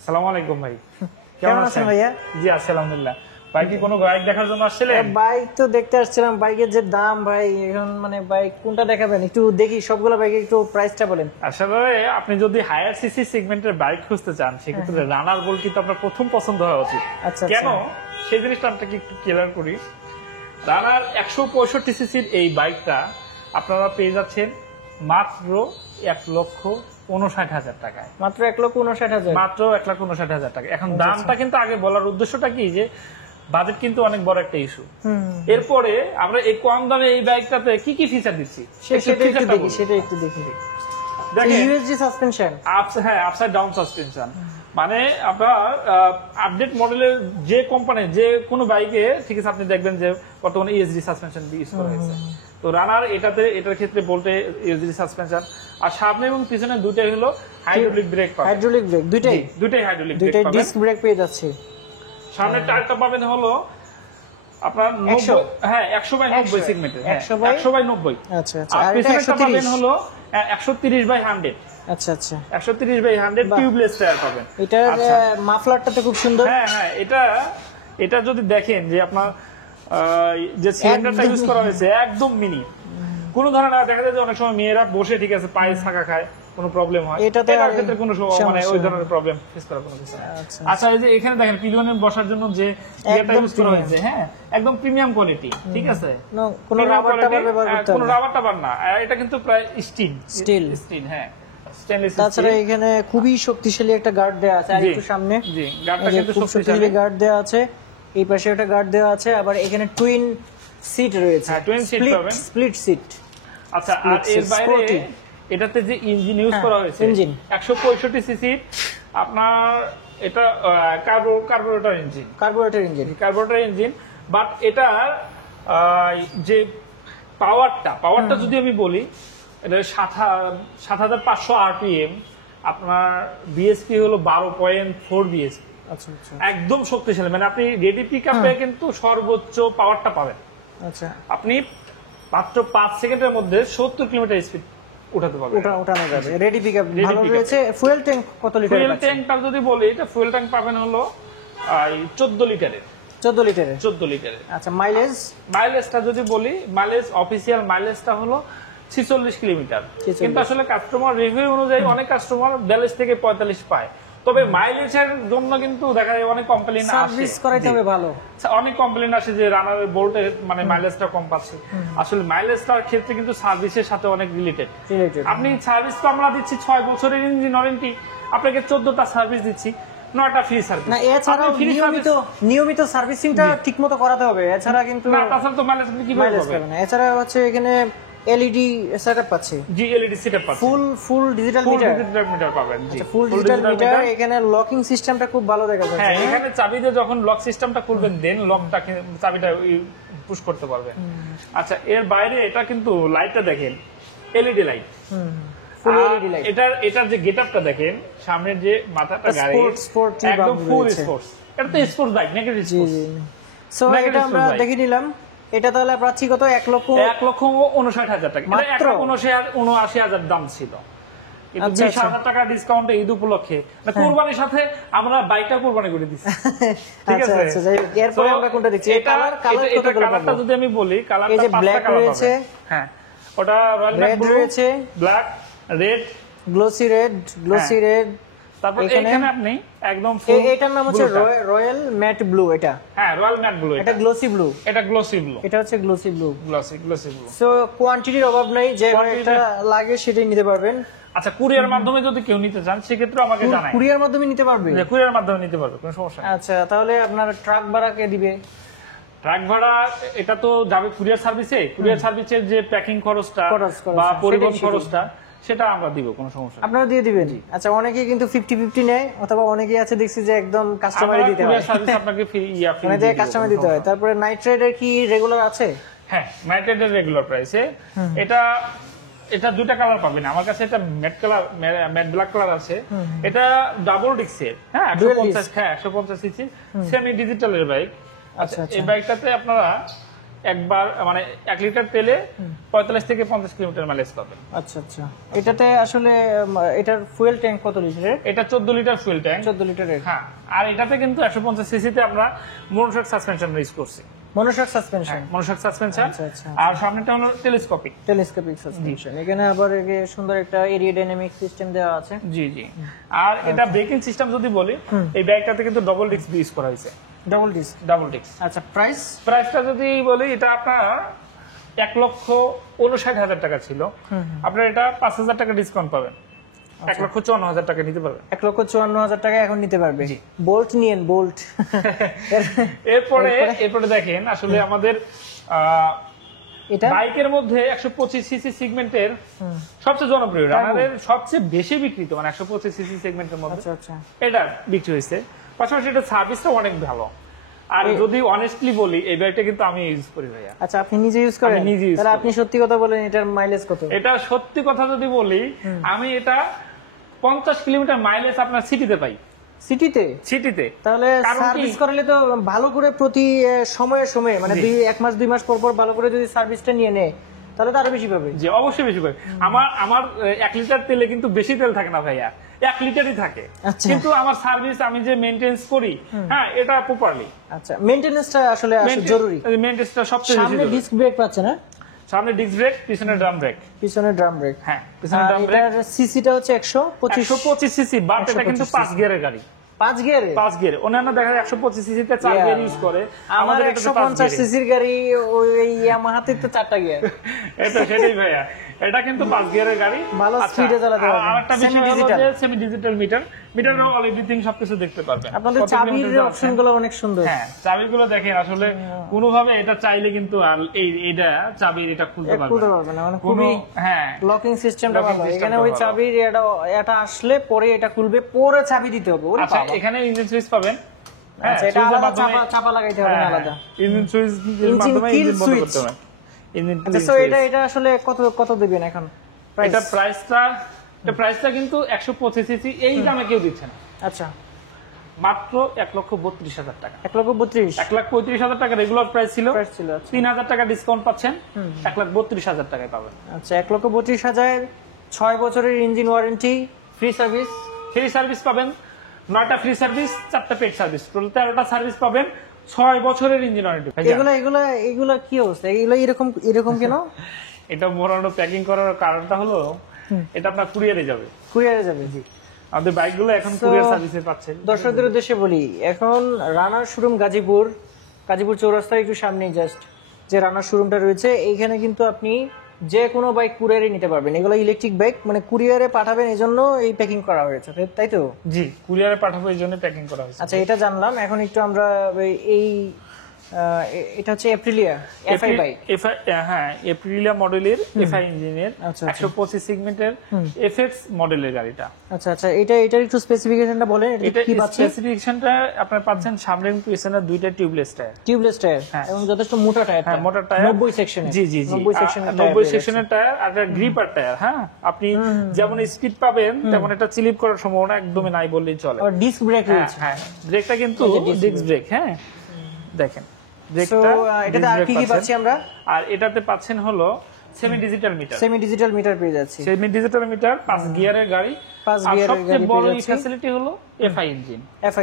আসসালামু আলাইকুম ভাই, কেমন আছেন ভাইয়া? জি আছি আলহামদুলিল্লাহ। ভাই কি কোনো বাইক দেখার জন্য আসছিলেন? বাইক তো দেখতে আসছিলাম, বাইকের যে দাম ভাই এখন মানে বাইক কোনটা দেখাবেন একটু দেখি, সবগুলো বাইকের একটু প্রাইসটা বলেন। আসলে আপনি যদি হায়ার সিসি সেগমেন্টের বাইক খুঁজতে চান সেক্ষেত্রে রানার বল কিন্তু আপনার প্রথম পছন্দ হওয়া উচিত। আচ্ছা, কেন সেই জিনিসটা আপনাকে একটু ক্লিয়ার করি। রানার 165 সিসির এই বাইকটা আপনারা পেয়ে যাচ্ছেন মাত্র 1,59,000 টাকায়। মাত্র 1,59,000? মাত্র 1,59,000 টাকা। এখন দামটা কিন্তু আগে বলার উদ্দেশ্যটা কি, যে বাজেট কিন্তু অনেক বড় একটা ইস্যু। এরপরে আমরা এই কম দামে এই বাইকটাতে কি কি ফিচার দিচ্ছি সেটা একটু দেখি। দেখেন, ইউএসডি সাসপেনশন, হ্যাঁ আপসাইড ডাউন সাসপেনশন, মানে আপনার আপডেট মডেলের যে কোম্পানি যে কোনো বাইকে ঠিক আছে আপনি দেখবেন যে বর্তমানে ইউএসডি সাসপেনশন ইউজ করা হয়েছে। তো রানার এটার ক্ষেত্রে বলতে ইউএসডি সাসপেনশন, আর সামনে এবং পিছনে দুটাই হলো হাইড্রোলিক ব্রেক পাবেন। হাইড্রোলিক ব্রেক দুটাই হাইড্রোলিক ব্রেক দুটাই পাবেন। ডিস্ক ব্রেক পেয়ে যাচ্ছে। সামনে টায়ারটা পাবেন হলো আপনার 90, হ্যাঁ 100/90 সেগমেন্টের, 100/90। আচ্ছা, আর পিছনেরটা পাবেন হলো 130/100। আচ্ছা 130/100 টিউবলেস টায়ার পাবেন। এটার মাফলারটা তো খুব সুন্দর। হ্যাঁ এটা যদি দেখেন যে আপনার যে সিলিন্ডারটা ইউজ করা হয়েছে একদম মিনি, কোন ধরনের দেখা যায় যে অনেক সময় মেয়েরা বসে ঠিক আছে পায়ে ছাকা খায়, কোনো প্রবলেম হয়, এটাতে এটার ক্ষেত্রে কোনো মানে ওই ধরনের প্রবলেম ফেস করার কোনো কিছু নেই। আচ্ছা এই যে এখানে দেখেন পিলিয়নে বসার জন্য যে এটা ইউজ করা হয়েছে, হ্যাঁ একদম প্রিমিয়াম কোয়ালিটি, ঠিক আছে, কোনো রাবার টাবার ব্যবহার করতে হবে না, কোনো রাবার টাবার না, এটা কিন্তু প্রায় স্টিল, হ্যাঁ স্টেনলেস। তাছাড়া এখানে খুবই শক্তিশালী একটা গার্ড দেওয়া আছে, আর একটু সামনে জি গার্ডটা কিন্তু শক্তিশালী গার্ড দেওয়া আছে, এই পাশে একটা গার্ড দেওয়া আছে, আবার এখানে টুইন সিট রয়েছে, টুইন সিট পাবেন, স্প্লিট সিট। আচ্ছা আর এর বাইরে এটাতে যে ইঞ্জিন ইউজ করা হয়েছে 165 সিসি, আপনার এটা কার্বোরেটর ইঞ্জিন, বাট এটার যে পাওয়ারটা যদি আমি বলি, এটা 7,500 আরপিএম, আপনার বিএসপি হলো 12.4 বিএসপি। আচ্ছা একদম শক্তিশালী, মানে আপনি রেডি পিকআপে কিন্তু সর্বোচ্চ পাওয়ারটা পাবেন। আচ্ছা আপনি মাত্র 5 সেকেন্ডের মধ্যে 70 কিলোমিটার স্পিড উঠাতে পারবেন, ওঠানো যাবে। রেডি পিকআপ ভালো রয়েছে। ফুয়েল ট্যাঙ্ক কত লিটার? ফুয়েল ট্যাঙ্কটা যদি বলি, এটা ফুয়েল ট্যাঙ্ক পাবেন হলো 14 লিটারের। 14 লিটারের। আচ্ছা মাইলেজটা যদি বলি, অফিসিয়াল মাইলেজটা হলো 46 কিলোমিটার, কিন্তু আসলে কাস্টমার রিভিউ অনুযায়ী অনেক কাস্টমার 42 থেকে 45 পায়। তবে মাইলেজের জন্য কিন্তু দেখা যায় অনেক কমপ্লেইন আসে, সার্ভিস করাইতে হবে ভালো, অনেক কমপ্লেইন আসে যে রানার বোল্টে মানে মাইলেজটা কম পাচ্ছে। আসলে মাইলেজটার ক্ষেত্রে কিন্তু সার্ভিসের সাথে অনেক রিলেটেড। আপনি সার্ভিস তো আমরা দিচ্ছি 6 বছরের ইঞ্জিন ওয়ারেন্টি, আপনাকে 14টা সার্ভিস দিচ্ছি, 9টা ফ্রি সার্ভিস। না এছাড়া নিয়মিত সার্ভিসিংটা ঠিকমতো করাতে হবে, এছাড়া কিন্তু না তাছাড়া তো মাইলেজ কিভাবে পাবেন? এছাড়া হচ্ছে এখানে এলইডি সেটআপ পাচ্ছে, জি এলইডি সেটআপ পাচ্ছে, ফুল ডিজিটাল মিটার পাবেন। জি ফুল ডিজিটাল মিটার। এখানে লকিং সিস্টেমটা খুব ভালো দেখা যাচ্ছে, হ্যাঁ এখানে চাবি দিয়ে যখন লক সিস্টেমটা খুলবেন দেন লকটা চাবিটা পুশ করতে পারবেন। আচ্ছা এর বাইরে এটা কিন্তু লাইটটা দেখেন, এলইডি লাইট, ফুল এলইডি লাইট। এটার যে গেটআপটা দেখেন, সামনের যে মাথাটা গাড়ি একদম ফুল স্পোর্টস, এটা তো স্পোর্টস বাইক নাকি? সো এটা আমরা দেখে নিলাম। এটা তাহলে পাচ্ছি কত? 1,59,000 টাকা। এটা 1,79,000 দাম ছিল, কিন্তু 20,000 টাকা ডিসকাউন্টে ঈদ উপলক্ষে কুরবানির সাথে আমরা বাইকটা কুরবানি করে দিচ্ছি, ঠিক আছে? আচ্ছা যাই হোক, এরপরে আমরা কোনটা দেখছি? কালারটা যদি আমি বলি, কালারটা এই যে ব্ল্যাক রয়েছে, হ্যাঁ ওটা রয়্যাল রেড রয়েছে, ব্ল্যাক, রেড, গ্লোসি রেড। তারপর এখানে আপনি একদম এটার নাম হচ্ছে রয়্যাল ম্যাট ব্লু। এটা হ্যাঁ রয়্যাল ম্যাট ব্লু, এটা গ্লোসি ব্লু, এটা হচ্ছে গ্লোসি ব্লু। সো কোয়ান্টিটির অভাব নাই, যে এটা লাগে সেটাই নিতে পারবেন। আচ্ছা কুরিয়ার মাধ্যমে যদি কেউ নিতে চান সেক্ষেত্রে আমাকে জানাই, কুরিয়ার মাধ্যমে নিতে পারবে, কুরিয়ার মাধ্যমে নিতে পারবে, কোনো সমস্যা নেই। আচ্ছা তাহলে আপনার ট্রাক ভাড়া কে দিবে? ট্রাক ভাড়া এটা তো যাবে কুরিয়ার সার্ভিসের যে প্যাকিং খরচটা বা পরিবহন খরচটা সেটা আমরা দিব, কোনো সমস্যা নেই, আপনারা দিয়ে দিবেন। আচ্ছা অনেকেই কিন্তু 50-50 নেয়, অথবা অনেকেই আছে দেখছি যে একদম কাস্টমারই দিতে হয়, কুরিয়ার সার্ভিস আপনাকে ফ্রি মানে যে কাস্টমার দিতে হয়। তারপরে নাইট রাইডার কি রেগুলার আছে? হ্যাঁ নাইট রাইডার রেগুলার প্রাইসে। এটা দুইটা কালার পাবেন আমার কাছে, এটা ম্যাট ব্ল্যাক কালার আছে, এটা ডাবল ডিস্কের, হ্যাঁ 150 সিসি সেমি ডিজিটালের বাইক। আচ্ছা এই বাইকটাতে আপনারা একবার মানে 1 লিটার তেলে 45 থেকে 50 কিলোমিটার মাইলেজ পাবেন। আচ্ছা আচ্ছা, এটাতে আসলে এটার ফুয়েল ট্যাঙ্ক কত লিটারের? এটা 14 লিটার ফুয়েল ট্যাঙ্ক। 14 লিটারের। হ্যাঁ, আর এটাতে কিন্তু 150 সিসি তে আমরা মনোশক সাসপেনশন ইউজ করছি। Monoshock suspension. Monoshock suspension. আচ্ছা আচ্ছা। আর সামনেটা হলো টেলিস্কোপিক সাসপেনশন। এখানে আবার সুন্দর একটা এরিওডাইনামিক সিস্টেম দেওয়া আছে। জি জি। আর এটা ব্রেকিং সিস্টেম যদি বলি, এই বাইকটাতে কিন্তু ডবল ডিস্ক ইউজ করা হয়েছে। Double disc. Double disc. আচ্ছা, প্রাইস? প্রাইসটা যদি বলি, এটা আপনার 1,59,000 টাকা ছিল, আপনার এটা 5,000 টাকা ডিসকাউন্ট পাবেন, 1,54,000 টাকা নিতে পারবেন। 1,54,000 টাকা এখন নিতে পারবে। বোল্ট নিয়েন, বোল্ট। এরপরে দেখেন আসলে আমাদের এটা বাইকের মধ্যে 125 সিসি সেগমেন্টের সবচেয়ে জনপ্রিয়, রানারের সবচেয়ে বেশি বিক্রিত, মানে 125 সিসি সেগমেন্টের মধ্যে আচ্ছা আচ্ছা এটা বিক্রি হয়েছে। পাশাপাশি এটা সার্ভিসটা অনেক ভালো। আর যদি অনেস্টলি বলি, এই বাইকটা কিন্তু আমি ইউজ করি ভাইয়া। আচ্ছা, আপনি নিজে ইউজ করেন? আমি নিজে ইউজ তাহলে করি। আপনি সত্যি কথা বলেন, এটার মাইলেজ কত? এটা সত্যি কথা যদি বলি, আমি এটা 50 কিলোমিটার মাইলেজ আপনার সিটিতে পাই। সিটিতে তাহলে সার্ভিস করালে তো ভালো করে প্রতি সময়ে সময়ে, মানে 1 মাস 2 মাস পর পর ভালো করে যদি সার্ভিসটা নিয়ে নেয়, তাহলে তো আরো বেশি পাবে। জি, অবশ্যই বেশি পাবে। আমার 1 লিটার তেলে কিন্তু বেশি তেল থাকে না ভাইয়া, 1 লিটারই থাকে। কিন্তু আমার সার্ভিস আমি যে মেইনটেইন করি, হ্যাঁ, এটা প্রপারলি। আচ্ছা, মেইনটেনেন্সটা আসলে জরুরি। মেইনটেনেন্সটা সবচেয়ে বেশি সামনে জরুরি। ডিস্ক ব্রেক পাচ্ছে না? সামনে ডিস্ক ব্রেক, পিছনে ড্রাম ব্রেক। পিছনে ড্রাম ব্রেক। হ্যাঁ, পিছনে ড্রাম ব্রেক। এটার সিসিটা হচ্ছে 125 সিসি, বাট এটা কিন্তু 5 গিয়ারের গাড়ি। 5 গিয়ারে? 5 গিয়ার। অন্যান্য দেখা যায় 125 সিসি তে 4 গিয়ার ইউজ করে, আমাদের 150 সিসির গাড়ি ওই ইয়ামাহাতে তো 4টা গিয়ার। এটা সেটাই ভাইয়া, এটা কিন্তু 5 গিয়ারের গাড়ি, ভালো স্পিডে চালাতে পারবেন। আরেকটা বিষয় হলো যে সেমি ডিজিটাল মিটার, মিটারে অল এভরিথিং সবকিছু দেখতে পারবেন। আপনাদের চাবির অপশনগুলো অনেক সুন্দর। হ্যাঁ, চাবিগুলো দেখেন, আসলে কোনোভাবে এটা চাইলে কিন্তু আর এইটা চাবির এটা খুলতে পারবে না, মানে খুবই হ্যাঁ লকিং সিস্টেমটা ভালো। এখানে ওই চাবির এটা আসলে পরে এটা খুলবে, পরে চাবি দিতে হবে। আচ্ছা, এখানে ইঞ্জিন সুইচ পাবেন। আচ্ছা, এটা আলাদা চাপা লাগাইতে হবে না, আলাদা ইঞ্জিন সুইচ এর মাধ্যমে ইঞ্জিন বন্ধ করতে হবে। আচ্ছা, এটা আসলে কত দিবেন এখন? এটা প্রাইসটা কিন্তু 125 সিসি, এই দামে কেউ দিচ্ছে না। আচ্ছা, মাত্র 1,32,000 টাকা। 1,32,000? 1,35,000 টাকা রেগুলার প্রাইস ছিল। 3,000 টাকা ডিসকাউন্ট পাচ্ছেন, 1,32,000 টাকায় পাবেন। আচ্ছা, 1,32,000, 6 বছরের ইঞ্জিন ওয়ারেন্টি, ফ্রি সার্ভিস পাবেন, 9টা ফ্রি সার্ভিস, 4টা পেড সার্ভিস, টোটাল 13টা সার্ভিস পাবেন, 6 বছরের ইঞ্জিন ওয়ারেন্টি। এগুলা কি অবস্থা? এগুলা এরকম কেন? এটা মোটামুটি প্যাকিং করার কারণটা হলো, এটা আপনার কুরিয়ারে যাবে। জি। আমাদের বাইকগুলো এখন কুরিয়ার সার্ভিসে পাচ্ছেন। দর্শকদের উদ্দেশ্যে বলি, এখন রানার শোরুম গাজীপুর চৌরাস্তার একটু সামনেই জাস্ট যে রানার শোরুমটা রয়েছে, এইখানে কিন্তু আপনি যে কোনো বাইক কুরিয়ারে নিতে পারবেন। এগুলো ইলেকট্রিক বাইক, মানে কুরিয়ারে পাঠাবেন, এই জন্য এই প্যাকিং করা হয়েছে, তাই তো? জি, কুরিয়ারে পাঠাবো, এই জন্য প্যাকিং করা হয়েছে। আচ্ছা, এটা জানলাম। এখন একটু আমরা এটা হচ্ছে এপ্রিলিয়া এফআই বাইক। হ্যাঁ, এপ্রিলিয়া মডেলের এফআই ইঞ্জিনের 125 সেগমেন্টের এফএক্স মডেলের গাড়িটা। আচ্ছা আচ্ছা, এটার একটু স্পেসিফিকেশনটা বলেন। এটা কি পাচ্ছেন? স্পেসিফিকেশনটা আপনারা পাচ্ছেন সামনে এবং পিছনে 2টা টিউবলেস টায়ার, এবং যথেষ্ট মোটা টায়ার। হ্যাঁ, মোটা টায়ার, 90 সেকশনে। জি 90 সেকশনের টায়ার, আর একটা গ্রিপার টায়ার। হ্যাঁ, আপনি যেমন স্পিড পাবেন, তেমন এটা স্লিপ করার সম্ভাবনা একদমই নাই বললেই চলে। আর ডিস্ক ব্রেক রয়েছে। হ্যাঁ, ব্রেকটা কিন্তু ডিস্ক ব্রেক। হ্যাঁ, দেখেন এটাতে আর কি পাচ্ছি আমরা? আর এটাতে পাচ্ছেন হলো সেমি ডিজিটাল মিটার পেয়ে যাচ্ছি। 5 গিয়ারের গাড়ি। আর সবচেয়ে বড় ফ্যাসিলিটি হলো FI engine,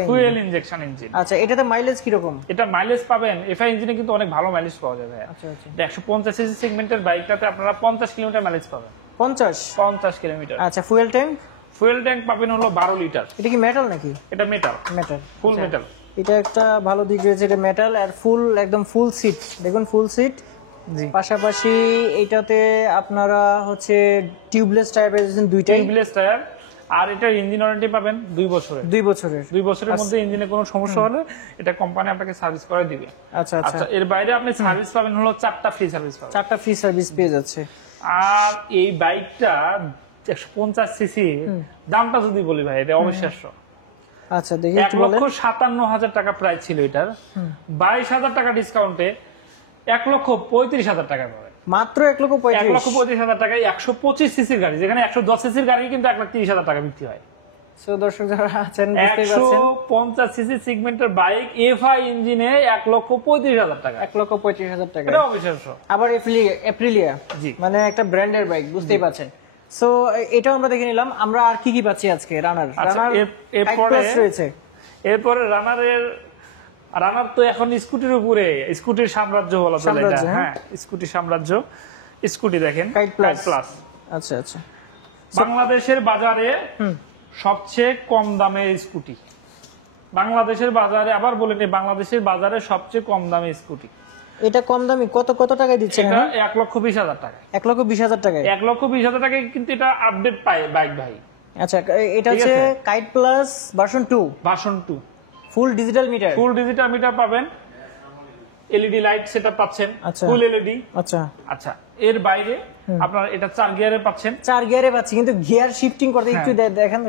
fuel injection engine. আচ্ছা, এটাতে মাইলেজ কি রকম? এটা মাইলেজ পাবেন, এফআই ইঞ্জিনে কিন্তু অনেক ভালো মাইলেজ পাওয়া যাবে। আচ্ছা আচ্ছা, 150 সিসি সেগমেন্টের বাইকটাতে আপনারা 50 কিলোমিটার মাইলেজ পাবেন। 50 কিলোমিটার। আচ্ছা, ফুয়েল ট্যাঙ্ক পাবেন হলো 12 লিটার। এটা কি মেটাল নাকি? এটা মেটাল, ফুল মেটাল। এটা একটা ভালো দিক রয়েছে, এটা মেটাল আর একদম ফুল সিট। দেখুন, ফুল সিট। পাশাপাশি এইটাতে আপনারা হচ্ছে টিউবলেস টায়ার পেয়েছেন, 2টা টিউবলেস টায়ার। আর এটা ইঞ্জিন ওয়ারেন্টি পাবেন 2 বছরের মধ্যে ইঞ্জিনে কোনো সমস্যা হলে এটা কোম্পানি আপনাকে সার্ভিস করে দিবে। আচ্ছা আচ্ছা, এর বাইরে আপনি সার্ভিস পাবেন হলো 4টা ফ্রি সার্ভিস পাবেন। 4টা ফ্রি সার্ভিস পেয়ে যাচ্ছে। আর এই বাইকটা 150 সিসি, দামটা যদি বলি ভাই, এটা অবিশ্বাস্য। আচ্ছা, দেখি 1,57,000 টাকা প্রাইস ছিল এটার, 22,000 টাকা ডিসকাউন্টে 1,35,000 টাকা পাবে। মাত্র 1,35,000 টাকায় 125 সিসির গাড়ি, যেখানে 110 সিসির গাড়ি কিন্তু 1,30,000 টাকা বিক্রি হয়। সো দর্শক যারা আছেন বুঝতেই পারছেন 150 সিসি সেগমেন্টের বাইক এফআই ইঞ্জিনে 1,35,000 টাকা। 1,35,000 টাকা। এটা অবিশ্বাস্য। আবার এপ্রিলিয়া জি। মানে একটা ব্র্যান্ডের বাইক, বুঝতেই পারছেন। সো এটাও আমরা দেখে নিলাম। আমরা আর কি কি পাচ্ছি আজকে? রানার এরপরে রয়েছে। এরপরে রানার তো এখন স্কুটির উপরে, স্কুটির সাম্রাজ্য বলা চলে এটা। হ্যাঁ, স্কুটি সাম্রাজ্য। স্কুটি দেখেন, কাইট প্লাস। আচ্ছা আচ্ছা। বাংলাদেশের বাজারে সবচেয়ে কম দামের স্কুটি। বাংলাদেশের বাজারে, আবার বলে নি, বাংলাদেশের বাজারে সবচেয়ে কম দামে স্কুটি। এটা কম দামি কত টাকায় দিচ্ছেন? এটা 1,20,000 টাকা। 1,20,000 টাকায়। 1,20,000 টাকায় কিন্তু এটা আপডেট বাইক ভাই। আচ্ছা, এটা হচ্ছে kite plus version 2। Version 2 full digital meter. Full digital meter পাবেন, এলইডি লাইট সেটআপ পাচ্ছেন, আচ্ছা। ফুল এলইডি। আচ্ছা আচ্ছা, এর বাইরে আপনারা এটা 4 গিয়ারে পাচ্ছেন। 4 গিয়ারে পাচ্ছি, কিন্তু গিয়ার শিফটিং করতে একটু দেখেন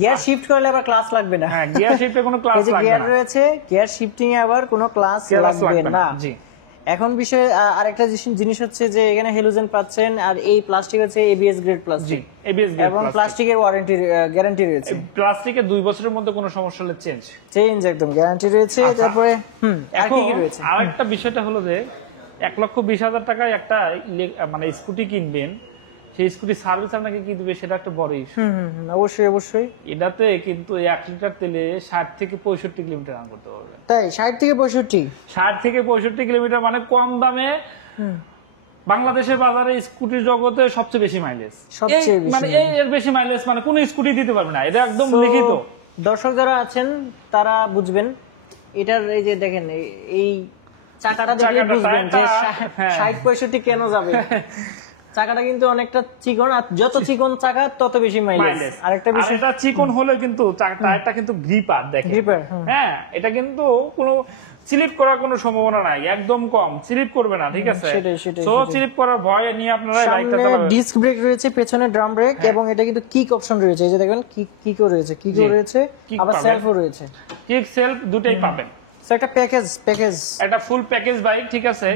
গিয়ার শিফট করলে আবার ক্লাস লাগবে না। হ্যাঁ, গিয়ার শিফটে কোনো ক্লাস লাগবে না। গিয়ার রয়েছে, গিয়ার শিফটিং এ আবার কোনো ক্লাস লাগবে না। জি। এখন বিষয় আরেকটা জিনিস হচ্ছে যে এখানে হেলোজেন পাচ্ছেন, আর এই প্লাস্টিক হচ্ছে এবিএস গ্রেড প্লাস্টিক। জি, এবিএস গ্রেড এবং প্লাস্টিকের ওয়ারেন্টি গ্যারান্টি রয়েছে। প্লাস্টিকে 2 বছরের মধ্যে কোনো সমস্যা হলে চেঞ্জ একদম গ্যারান্টি রয়েছে। তারপরে আর কি রয়েছে? আরেকটা বিষয়টা হলো যে 1,20,000 টাকায় একটা মানে স্কুটি কিনবেন, সেই স্কুটি সার্ভিস আপনাকে কি দিবে সেটা একটা বড় ইস্যু। অবশ্যই। এটাতে কিন্তু 1 লিটার তেলে 60 থেকে 65 কিলোমিটার রান করতে পারবে। তাই 60 থেকে 65? 60 থেকে 65 কিলোমিটার মানে কম দামে। বাংলাদেশের বাজারে স্কুটির জগতে সবচেয়ে বেশি মাইলেজ, মানে এর বেশি মাইলেজ মানে কোন স্কুটি দিতে পারবে না, এটা একদম লিখিত। দর্শক যারা আছেন তারা বুঝবেন। এটার এই যে দেখেন এই চাকাটা দেখলে বুঝবেন যে 60-65 কেন যাবে। চাকাটা কিন্তু অনেকটা চিকন, আর যত চিকন চাকা তত বেশি মাইলেজ। আরেকটা বিষয়, এটা চিকন হলে কিন্তু টায়ারটা কিন্তু গ্রিপার দেখেন। হ্যাঁ, এটা কিন্তু কোনো স্লিপ করার কোনো সম্ভাবনা নাই, একদম কম স্লিপ করবে না, ঠিক আছে? সো স্লিপ করার ভয় নিয়ে আপনারা বাইকটা চালাবেন। ডিস্ক ব্রেক রয়েছে, পেছনে ড্রাম ব্রেক, এবং এটা কিন্তু কিক অপশন রয়েছে। এই যে দেখেন কিকও রয়েছে, আবার সেলফও রয়েছে। কিক সেলফ দুটেই পাবেন। একটা প্যাকেজ একটা ফুল প্যাকেজ বাইক, ঠিক আছে?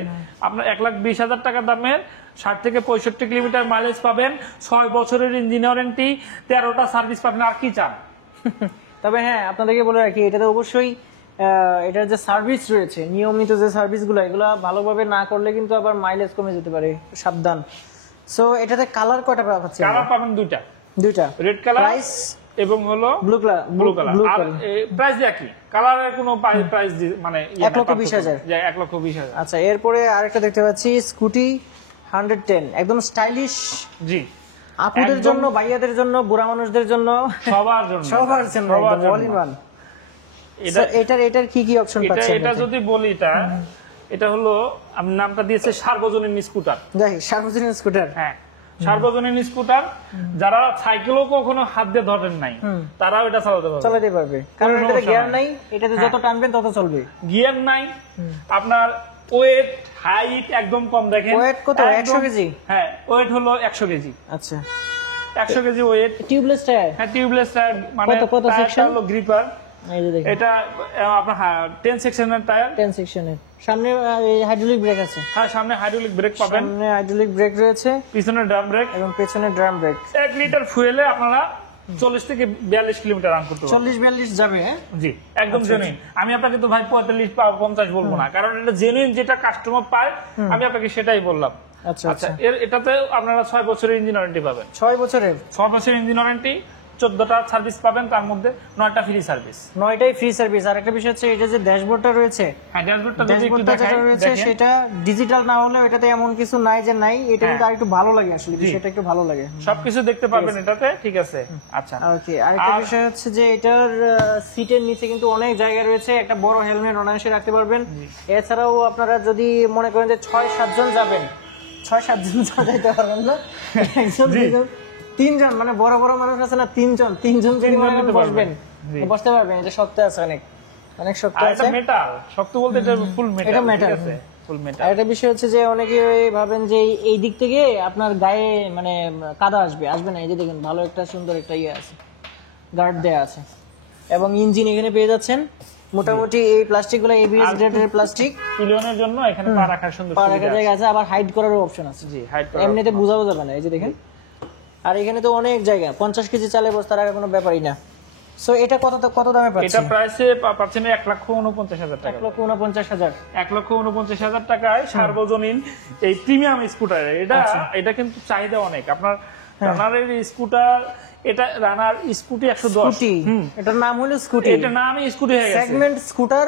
আপনার 1,20,000 টাকা দামের 60 থেকে 65 কিলোমিটার মাইলেজ পাবেন, 6 বছরের ইঞ্জিন ওয়ারেন্টি, 13টা সার্ভিস পাবেন। আর কি চান? তবে হ্যাঁ, আপনাদেরকে বলে রাখি, এটাতে অবশ্যই এটার যে সার্ভিস রয়েছে, নিয়মিত যে সার্ভিসগুলো, এগুলো ভালোভাবে না করলে কিন্তু আবার মাইলেজ কমে যেতে পারে, সাবধান। সো এটাতে কালার কয়টা পাচ্ছেন? কালার পাবেন দুইটা, রেড কালার এবং হলো ব্লু কালার। আর প্রাইস একই, কালারের কোনো প্রাইস মানে 1,20,000। 1,20,000। আচ্ছা, এরপরে আরেকটা দেখতে পাচ্ছি স্কুটি 110, একদম স্টাইলিশ। জি, আপুদের জন্য, ভাইয়াদের জন্য, বুড়া মানুষদের জন্য, সবার জন্য অল ইন ওয়ান। এটার কি অপশন পাচ্ছেন? এটা যদি বলি, এটা হলো, আমি নামটা দিয়েছে সার্বজনীন স্কুটার। সার্বজনীন স্কুটার। হ্যাঁ, সার্বজনীন স্কুটার। যারা সাইকেলও কখনো হাত দিয়ে ধরেন নাই, তারাও এটা চালাতে পারবে, কারণ এটাতে গিয়ার নাই, এটাতে যত টানবেন তত চলবে। গিয়ার নাই, আপনার ওয়েট হাইট একদম কম। দেখেন ওয়েট কত? 100 কেজি। হ্যাঁ, ওয়েট হলো 100 কেজি। আচ্ছা, 100 কেজি ওয়েট। Tubeless tyre. হ্যাঁ, টিউবলেস টায়ার। মানে কত সেকশন? হলো গ্রিপার। এই যে দেখেন, এটা আপনার 10 সেকশনের টায়ার। 10 সেকশনের। সামনে হাইড্রোলিক ব্রেক আছে। হ্যাঁ, সামনে হাইড্রোলিক ব্রেক পাবেন, সামনে হাইড্রোলিক ব্রেক রয়েছে, পিছনে ড্রাম ব্রেক, এবং পেছনে ড্রাম ব্রেক। 1 লিটার ফুয়েলে আপনারা 40 থেকে 42 কিলোমিটার রান করতে পারবেন। 40-42 যাবে? জি, একদম জেনুইন। আমি আপনাকে তো ভাই 45-50 বলবো না, কারণ এটা জেনুইন যেটা কাস্টমার পায়, আমি আপনাকে সেটাই বললাম। আচ্ছা, এটাতে আপনারা 6 বছরের ইঞ্জিন ওয়ারেন্টি পাবেন। 6 বছরের ইঞ্জিন ওয়ারেন্টি, 14টা সার্ভিস পাবেন, তার মধ্যে 9টা ফ্রি সার্ভিস। 9টাই ফ্রি সার্ভিস। আর একটা বিষয় হচ্ছে, এটা যে ড্যাশবোর্ডটা রয়েছে, হ্যাঁ, ড্যাশবোর্ডটা যেটা রয়েছে সেটা ডিজিটাল না হলেও এটাতে এমন কিছু নাই যে নাই, এটা কিন্তু আরেকটু ভালো লাগে, আসলে বিষয়টা একটু ভালো লাগে। সবকিছু দেখতে পারবেন এটাতে, ঠিক আছে? আচ্ছা, ওকে। আরেকটা বিষয় হচ্ছে যে এটার সিটের নিচে কিন্তু অনেক জায়গা রয়েছে, একটা বড় হেলমেট অনায়াসে রাখতে পারবেন। এছাড়াও আপনারা যদি মনে করেন যে 6-7 জন যাবেন, 6-7 জন যাইতে পারবেন না, একজন 3 জন, মানে বড় বড় মানুষ আছে না, 3 জন যদি বসতে পারবেন। এটা শক্ত আছে, অনেক শক্ত আছে। এটা মেটাল, শক্ত বলতে এটা ফুল মেটাল। এটা মেটাল, ফুল মেটাল। আর একটা বিষয় হচ্ছে যে অনেকে ভাবেন যে এই দিক থেকে আপনার গায়ে মানে কাদা আসবে না। এই যে দেখেন, ভালো একটা সুন্দর একটা ইয়ে আছে, গার্ড দেয়া আছে, এবং ইঞ্জিন এখানে পেয়ে যাচ্ছেন। মোটামুটি এই প্লাস্টিক গুলো এবিএস গ্রেডের প্লাস্টিক। পিলিয়নের জন্য এখানে পা রাখার সুন্দর জায়গা আছে, আবার হাইড করারও অপশন আছে। জি, হাইড করা, এমনিতে বোঝাও যাবে না। এই যে দেখেন, আর এখানে তো অনেক জায়গা, 50 কেজি চালে বস্তা রাখার কোনো ব্যাপারই না। সো এটা কত দামে এটা পাচ্ছেন? প্রাইসে পাচ্ছেন 1,49,000 টাকা। 1,49,000। 1,49,000 টাকায় সার্বজনীন এই প্রিমিয়াম স্কুটার। এটা কিন্তু চাহিদা অনেক। আপনার রানারের স্কুটার, এটা রানার স্কুটি 110। স্কুটি, এটার নাম হলো স্কুটি। এটা নামই স্কুটি হয়ে গেছে। সেগমেন্ট স্কুটার,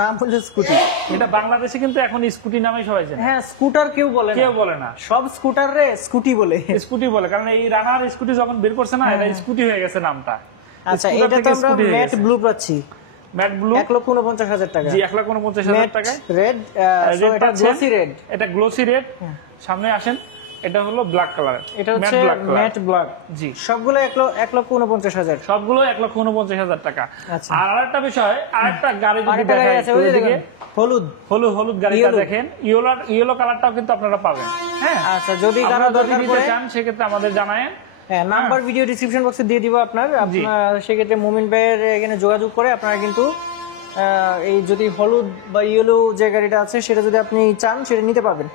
নাম হলো স্কুটি। এটা বাংলাদেশে কিন্তু এখন স্কুটি নামেই সবাই জানে। হ্যাঁ, স্কুটার কেউ বলে না, কেউ বলে না, সব স্কুটার রে স্কুটি বলে। স্কুটি বলে, কারণ এই রানার স্কুটি যখন বের করছে না, এটা স্কুটি হয়ে গেছে নামটা। আচ্ছা, স্কুটার এটা থেকে তো আমরা স্কুটি হয়ে ম্যাট গেছে। ব্লু পাচ্ছি ম্যাট ব্লু 1,49,000 টাকা। জি, 1,49,000 টাকায়। রেড, রেড এটা পাচ্ছেন। Glossy red. এটা গ্লোসি রেড। সামনে আসেন, এটা হলো ব্ল্যাক কালার। এটা হচ্ছে ম্যাট ব্ল্যাক। জি, সবগুলো 1,49,000। সবগুলো 1,49,000 টাকা। আচ্ছা। আর আরেকটা বিষয়, আরেকটা গাড়ি যদি আরেকটা গাড়ি দেখাই, আছে, ওই যে ওইদিকে দেখেন, হলুদ। হলুদ গাড়িটা Yellow। দেখেন, ইয়েলো কালারটাও কিন্তু আপনারা পাবেন। হ্যাঁ, আচ্ছা, যদি কারো আপনারা যদি দরকার নিতে পড়ে, চান সেক্ষেত্রে আমাদের জানায়েন। হ্যাঁ, নাম্বার ভিডিও ডেসক্রিপশন বক্সে দিয়ে দিব আপনার সেক্ষেত্রে মুমিন ভাইয়ের এখানে যোগাযোগ করে আপনারা কিন্তু এই যদি হলুদ বা ইয়েলো যে গাড়িটা আছে সেটা যদি আপনি চান সেটা নিতে পারবেন।